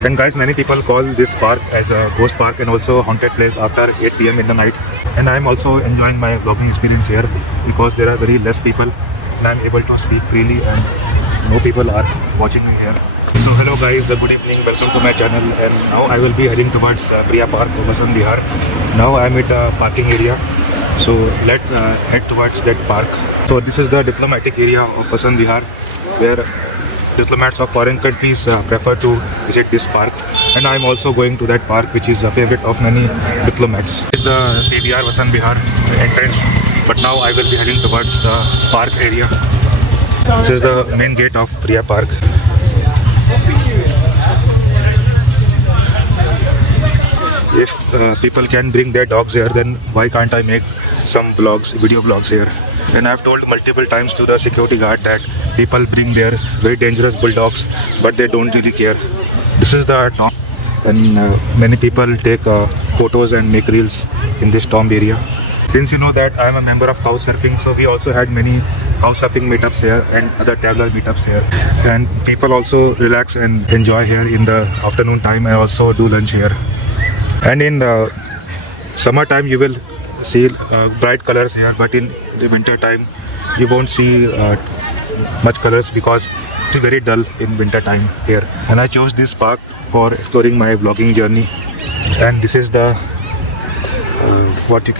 And guys, many people call this park as a ghost park and also a haunted place after 8 p.m. in the night. And I'm also enjoying my vlogging experience here because there are very less people and I'm able to speak freely and no people are watching me here. So hello guys, good evening, welcome to my channel, and now I will be heading towards Priya Park, Vasant Vihar. Now I'm at a parking area, so let's head towards that park. So this is the diplomatic area of Vasant Vihar where diplomats of foreign countries prefer to visit this park, and I'm also going to that park which is a favorite of many diplomats. This is the CDR Vasant Vihar entrance, but now I will be heading towards the park area. This is the main gate of Priya Park. If people can bring their dogs here, then why can't I make some vlogs, video vlogs here? And I've told multiple times to the security guard that people bring their very dangerous bulldogs, but they don't really care. This is the tomb, and many people take photos and make reels in this tomb area. Since you know that I am a member of Couchsurfing, so we also had many Couchsurfing meetups here and other traveler meetups here. And people also relax and enjoy here in the afternoon time. I also do lunch here. And in summertime you will see bright colors here, but in the winter time you won't see much colors because it is very dull in winter time here. And I chose this park for exploring my vlogging journey. And this is the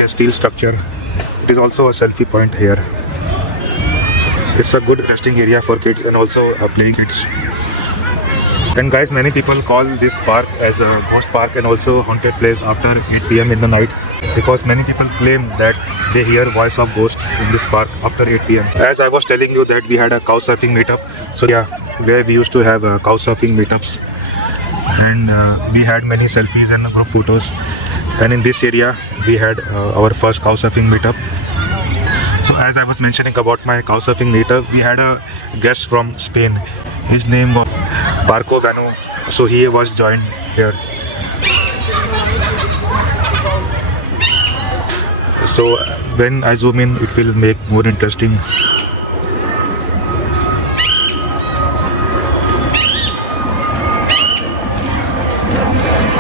steel structure. It is also a selfie point here. It's a good resting area for kids and also playing kids. And guys, many people call this park as a ghost park and also haunted place after 8 p.m. in the night, because many people claim that they hear voice of ghost in this park after 8 p.m. As I was telling you that we had a Couchsurfing meetup, so yeah, where we used to have Couchsurfing meetups, and we had many selfies and group photos. And in this area we had our first Couchsurfing meetup. So as I was mentioning about my Couchsurfing meetup, we had a guest from Spain. His name was Parco Vano, so he was joined here. So when I zoom in, it will make more interesting.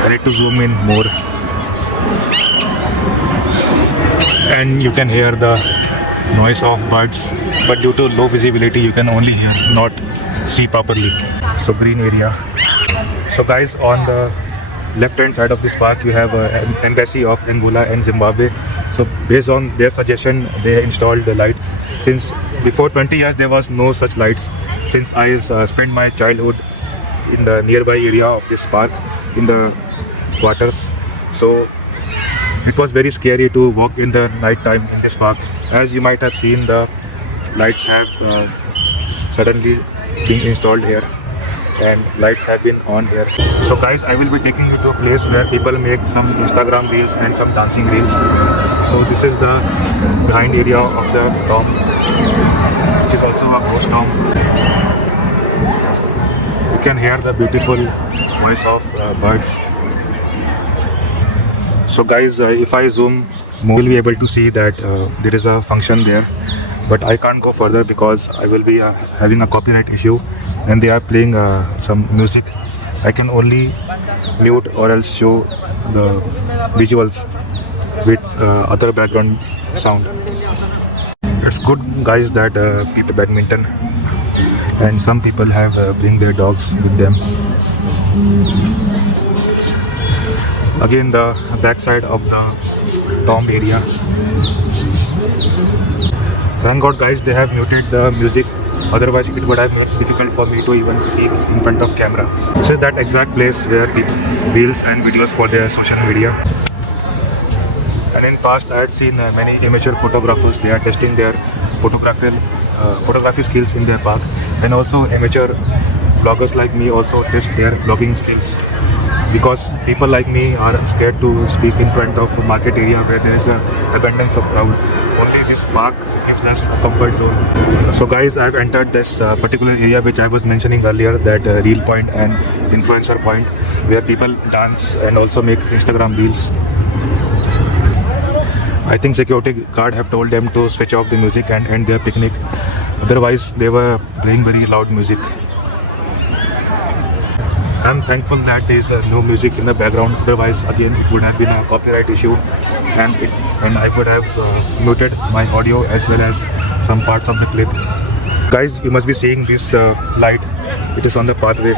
I need to zoom in more, and you can hear the noise of birds, but due to low visibility you can only hear, not see properly. So green area. So guys, on the left hand side of this park you have an embassy of Angola and Zimbabwe. So based on their suggestion, they installed the light. Since before 20 years there was no such lights, since I spent my childhood in the nearby area of this park in the quarters. So it was very scary to walk in the night time in this park. As you might have seen, the lights have suddenly been installed here and lights have been on here. So guys, I will be taking you to a place where people make some Instagram reels and some dancing reels. So this is the behind area of the tomb, which is also a ghost tomb. You can hear the beautiful voice of birds. So guys, if I zoom more, you'll be able to see that there is a function there, but I can't go further because I will be having a copyright issue and they are playing some music. I can only mute or else show the visuals with other background sound. It's good guys that people badminton, and some people have bring their dogs with them. Again, the back side of the tomb area. Thank God guys, they have muted the music, otherwise it would have made it difficult for me to even speak in front of camera. This is that exact place where people reels and videos for their social media. And in past I had seen many amateur photographers. They are testing their photography skills in their park, and also amateur bloggers like me also test their blogging skills, because people like me are scared to speak in front of a market area where there is an abundance of crowd. Only this park gives us a comfort zone. So guys, I have entered this particular area which I was mentioning earlier, that reel point and influencer point, where people dance and also make Instagram reels. I think security guard have told them to switch off the music and end their picnic. Otherwise, they were playing very loud music. I'm thankful that there is no music in the background. Otherwise, again, it would have been a copyright issue, and I would have muted my audio as well as some parts of the clip. Guys, you must be seeing this light. It is on the pathway.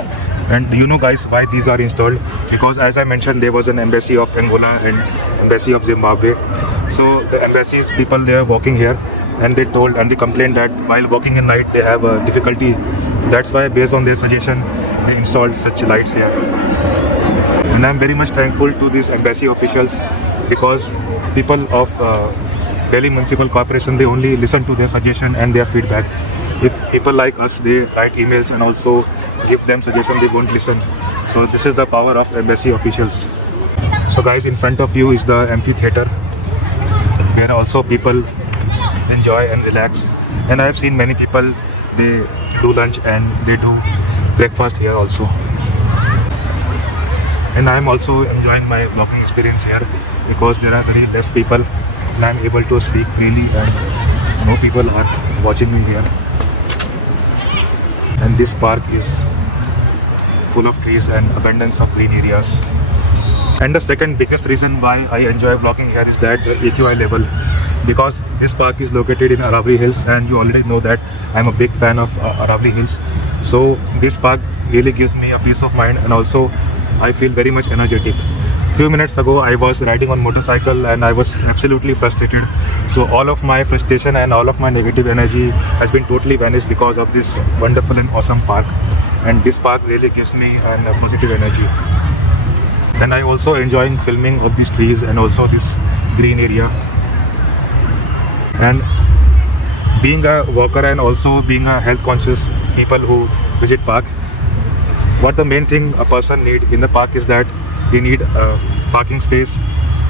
And do you know, guys, why these are installed? Because as I mentioned, there was an embassy of Angola and embassy of Zimbabwe. So the embassies people, they are walking here, and they complained that while walking in night they have difficulty. That's why, based on their suggestion, they installed such lights here. And I'm very much thankful to these embassy officials, because people of Delhi Municipal Corporation, they only listen to their suggestion and their feedback. If people like us, they write emails and also give them suggestion, they won't listen. So this is the power of embassy officials. So guys, in front of you is the amphitheater, where also people enjoy and relax. And I have seen many people, they do lunch and they do breakfast here also. And I am also enjoying my vlogging experience here, because there are very less people and I am able to speak freely and no people are watching me here. And this park is full of trees and abundance of green areas. And the second biggest reason why I enjoy vlogging here is that the AQI level, because this park is located in Aravalli Hills, and you already know that I'm a big fan of Aravalli Hills. So this park really gives me a peace of mind, and also I feel very much energetic. Few minutes ago I was riding on motorcycle and I was absolutely frustrated. So all of my frustration and all of my negative energy has been totally vanished because of this wonderful and awesome park. And this park really gives me a positive energy. And I also enjoying filming of these trees and also this green area. And being a walker and also being a health conscious people who visit park, what the main thing a person need in the park is that they need a parking space,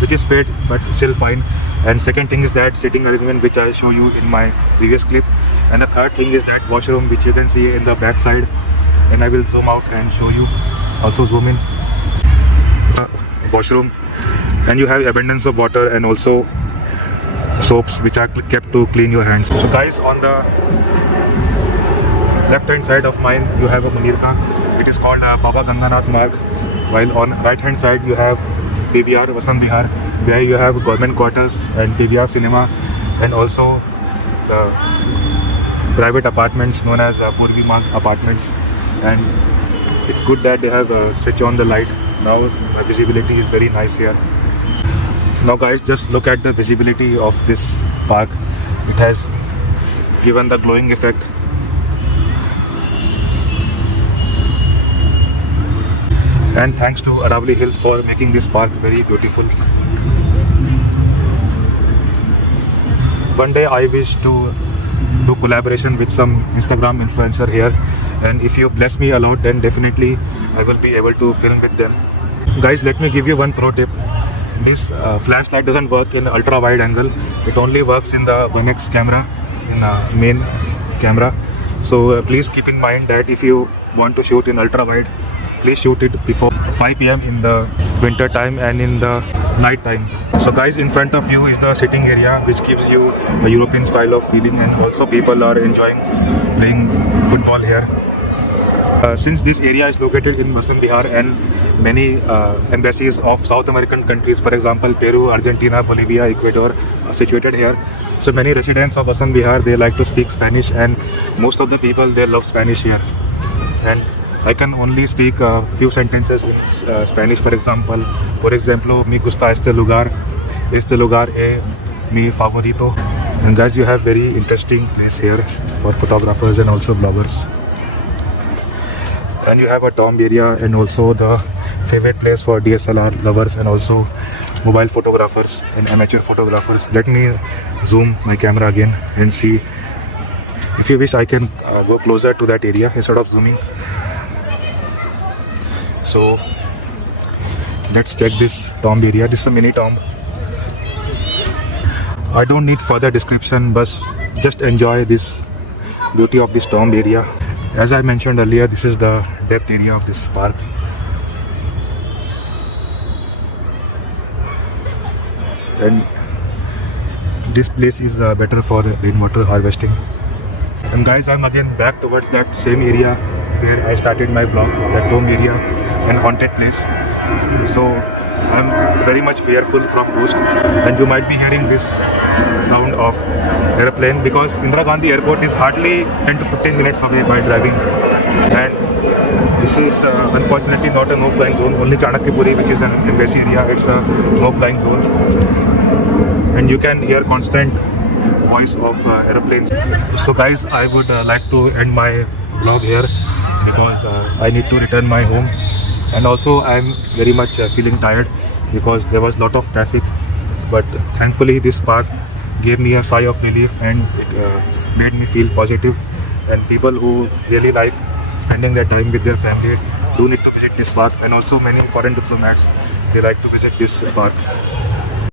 which is paid but still fine. And second thing is that sitting arrangement, which I show you in my previous clip. And the third thing is that washroom, which you can see in the back side. And I will zoom out and show you, also zoom in. Washroom, and you have abundance of water and also soaps which are kept to clean your hands. So guys, on the left hand side of mine you have a Manir Ka. It is called Baba Ganganath Marg. While on right hand side you have PVR Vasant Vihar, where you have government quarters and PVR cinema, and also the private apartments known as Purvi Marg apartments. And it's good that they have switch on the light. Now the visibility is very nice here. Now guys, just look at the visibility of this park. It has given the glowing effect. And thanks to Aravalli Hills for making this park very beautiful. One day I wish to do collaboration with some Instagram influencer here, and if you bless me a lot, then definitely I will be able to film with them. Guys, let me give you one pro tip. This flashlight doesn't work in ultra wide angle. It only works in the 1x camera, in the main camera. So please keep in mind that if you want to shoot in ultra wide, please shoot it before 5 PM in the winter time and in the night time. So guys, in front of you is the sitting area, which gives you a European style of feeling, and also people are enjoying playing football here. Since this area is located in Vasant Vihar, and many embassies of South American countries, for example Peru, Argentina, Bolivia, Ecuador, are situated here. So many residents of Vasant Vihar, they like to speak Spanish, and most of the people, they love Spanish here. And I can only speak a few sentences in Spanish. For ejemplo, me gusta este lugar es mi favorito. And guys, you have very interesting place here for photographers and also bloggers. And you have a tomb area, and also the favorite place for DSLR lovers and also mobile photographers and amateur photographers. Let me zoom my camera again and see. If you wish, I can go closer to that area instead of zooming. So let's check this tomb area. This is a mini tomb. I don't need further description, but just enjoy this beauty of this tomb area. As I mentioned earlier, this is the depth area of this park. And this place is better for rainwater harvesting. And guys, I'm again back towards that same area where I started my vlog, that tomb area. an haunted place. So I'm very much fearful from ghosts, and you might be hearing this sound of airplane because Indira Gandhi Airport is hardly 10 to 15 minutes away by driving, and this is unfortunately not a no-flying zone. Only Chanakyapuri, which is an embassy area, it's a no-flying zone, and you can hear constant voice of airplanes. So guys, I would like to end my vlog here because I need to return my home, and also I'm very much feeling tired because there was a lot of traffic, but thankfully this park gave me a sigh of relief, and it made me feel positive. And people who really like spending their time with their family do need to visit this park, and also many foreign diplomats, they like to visit this park.